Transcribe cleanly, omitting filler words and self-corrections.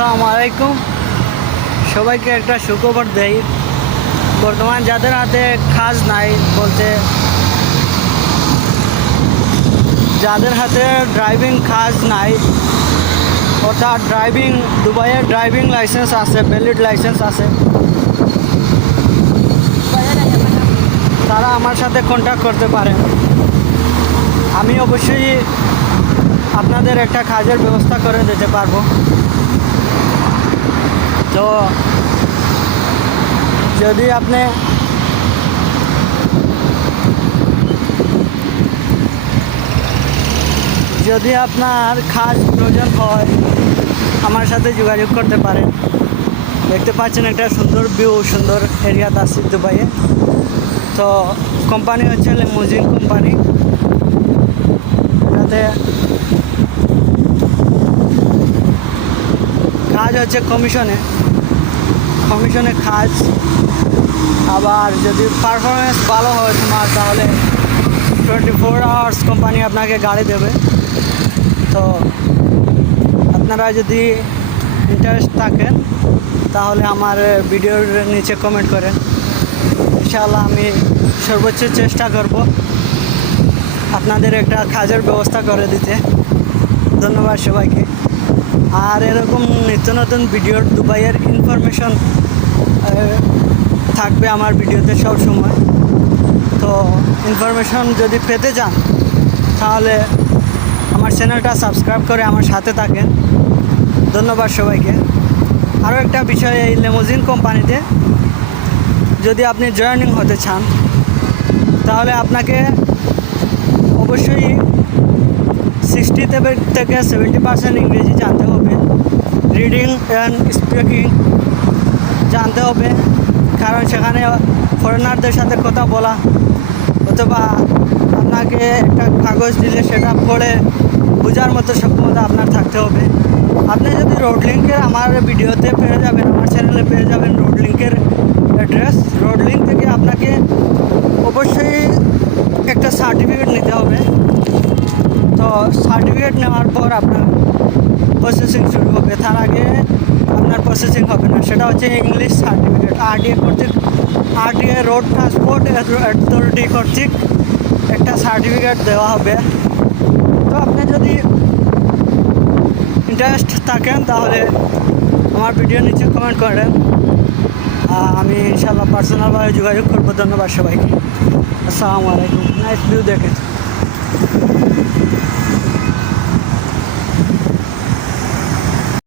আসসালামু আলাইকুম। সবাইকে একটা সুখবর দেই। বর্তমান যাদের হাতে কাজ নাই বলতে, যাদের হাতে ড্রাইভিং কাজ নাই, অর্থাৎ দুবাইয়ের ড্রাইভিং লাইসেন্স আছে, ভ্যালিড লাইসেন্স আছে, তারা আমার সাথে কন্ট্যাক্ট করতে পারেন। আমি অবশ্যই আপনাদের একটা কাজের ব্যবস্থা করে দিতে পারবো। তো যদি আপনার কাজ প্রয়োজন হয়, আমার সাথে যোগাযোগ করতে পারেন। দেখতে পাচ্ছেন একটা সুন্দর ভিউ, সুন্দর এরিয়াতে আছি দুবাইয়ে। তো কোম্পানি হচ্ছে লেমুজিন কোম্পানি। এটাতে কাজ হচ্ছে কমিশনে কাজ। আবার যদি পারফরমেন্স ভালো হয় তোমার, তাহলে 24 আওয়ার্স কোম্পানি আপনাকে গাড়ি দেবে। তো আপনারা যদি ইন্টারেস্ট থাকেন তাহলে আমার ভিডিওর নিচে কমেন্ট করেন। ইনশাআল্লাহ আমি সর্বোচ্চ চেষ্টা করব আপনাদের একটা কাজের ব্যবস্থা করে দিতে। ধন্যবাদ সবাইকে। আর এরকম নিত্য নতুন ভিডিওর দুবাইয়ের ইনফরমেশন থাকবে আমার ভিডিওতে সব সময়। তো ইনফরমেশন যদি পেতে চান তাহলে আমার চ্যানেলটা সাবস্ক্রাইব করে আমার সাথে থাকেন। ধন্যবাদ সবাইকে। আরও একটা বিষয়, এই লেমুজিন কোম্পানিতে যদি আপনি জয়েনিং হতে চান তাহলে আপনাকে অবশ্যই 60 থেকে 70% ইংরেজি জানতে হবে। রিডিং অ্যান্ড স্পিকিং জানতে হবে, কারণ সেখানে ফরেনারদের সাথে কথা বলা অথবা আপনাকে একটা কাগজ দিলে সেটা পড়ে বোঝার মতো সক্ষমতা আপনার থাকতে হবে। আপনি যদি রোড লিঙ্কের আমার ভিডিওতে পেয়ে যাবেন, আমার চ্যানেলে পেয়ে যাবেন রোড লিঙ্কের অ্যাড্রেস। রোড লিঙ্ক থেকে আপনাকে অবশ্যই একটা সার্টিফিকেট নিতে হবে। তো সার্টিফিকেট নেওয়ার পর আপনার প্রসেসিং শুরু হবে। তার আগে আপনার প্রসেসিং হবে না, সেটা হচ্ছে English certificate. RTA road transport authority কর্তৃক একটা সার্টিফিকেট দেওয়া হবে। তো আপনি যদি ইন্টারেস্ট থাকেন তাহলে আমার ভিডিও নিচে কমেন্ট করেন, আমি ইনশাআল্লাহ পার্সোনালভাবে যোগাযোগ করবো। ধন্যবাদ সবাইকে। আসসালামু আলাইকুম। নাইস ভিউ দেখেন।